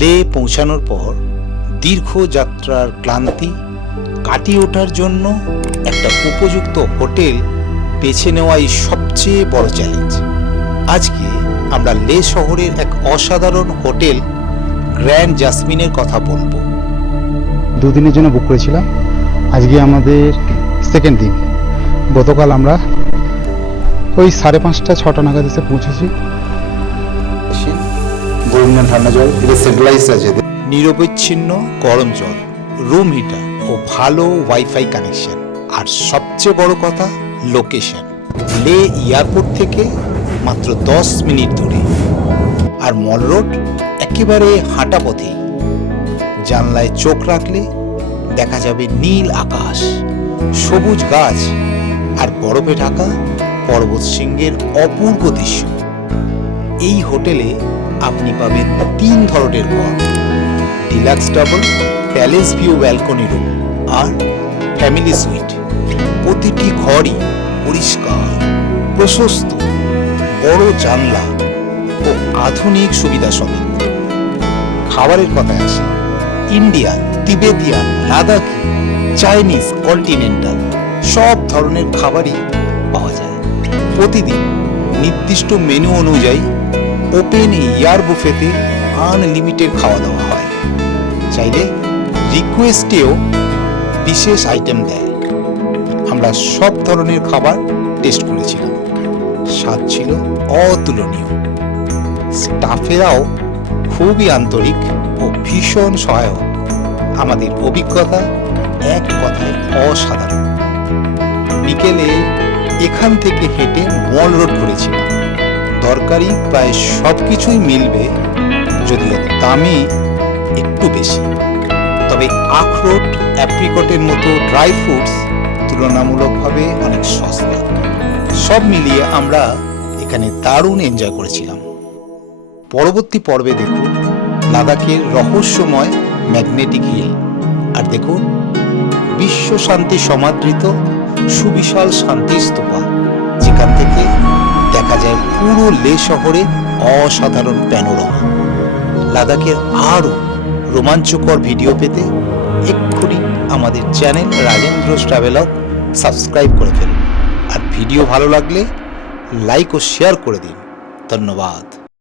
লে পৌঁছানোর পর দীর্ঘ যাত্রার ক্লান্তি কাটিয়ে ওঠার জন্য একটা উপযুক্ত হোটেল বেছে নেওয়াই সবচেয়ে বড় চ্যালেঞ্জ। আজকে আমরা লে শহরের এক অসাধারণ হোটেল গ্র্যান্ড জাসমিনের কথা বলব। দুদিনের জন্য বুক করেছিলাম। আজকে আমাদের সেকেন্ড দিন। গতকাল আমরা ওই সাড়ে পাঁচটা, ছটা নাগাদ এসে পৌঁছেছি। গরম না ঠান্ডা জল, এটা সেন্ট্রালাইজ আছে। নিরবচ্ছিন্ন গরম জল রুম হিটার ও ভালো ওয়াইফাই কানেকশন আর সবচেয়ে বড় কথা লোকেশন লে এয়ারপোর্ট থেকে মাত্র দশ মিনিট দূরে। আর মল রোড একেবারে হাঁটা পথেই জানলায় চোখ রাখলে দেখা যাবে নীল আকাশ, সবুজ গাছ, আর বরফে ঢাকা পর্বত শৃঙ্গের অপূর্ব দৃশ্য। এই হোটেলে আপনি পাবেন তিন ধরনের ঘর। Deluxe double, palace view balcony room আর ফ্যামিলি সুইট। প্রতিটি ঘরই পরিষ্কার, প্রশস্ত, বড় জানলা ও আধুনিক সুবিধা সমেত। খাবারের কথায় আসে, Indian, Tibetan, Ladakhi, Chinese, continental, সব ধরনের খাবারই পাওয়া যায়। প্রতিদিন নির্দিষ্ট মেনু অনুযায়ী ওপেন এয়ার বুফেতে আনলিমিটেড খাওয়া দাওয়া হয়। চাইলে রিকোয়েস্টেও বিশেষ আইটেম দেয়। আমরা সব ধরনের খাবার টেস্ট করেছিলাম। স্বাদ ছিল অতুলনীয়। স্টাফেরাও খুবই আন্তরিক ও ভীষণ সহায়ক। আমাদের অভিজ্ঞতা এক কথায় অসাধারণ। বিকেলে এখান থেকে হেঁটে মল রোড ঘুরেছিলাম। দরকারি প্রায় সব কিছুই মিলবে যদিও দামে একটু বেশি। তবে আখরোট অ্যাপ্রিকটের মতো ড্রাই ফ্রুটস তুলনামূলকভাবে অনেক সস্তা। সব মিলিয়ে আমরা এখানে দারুণ এনজয় করেছিলাম। পরবর্তী পর্বে দেখুন লাদাখের রহস্যময় ম্যাগনেটিক হিল আর দেখুন বিশ্ব শান্তি সমাদৃত সুবিশাল শান্তি স্তূপা যেখান থেকে দেখা যায় পুরো লে শহরে অসাধারণ প্যানোরামা লাদাখের আরও রোমাঞ্চকর ভিডিও পেতে এক্ষুনি আমাদের চ্যানেল রাজেন্দ্র ট্রাভেলক সাবস্ক্রাইব করে ফেলুন। আর ভিডিও ভালো লাগলে লাইক ও শেয়ার করে দিন। ধন্যবাদ।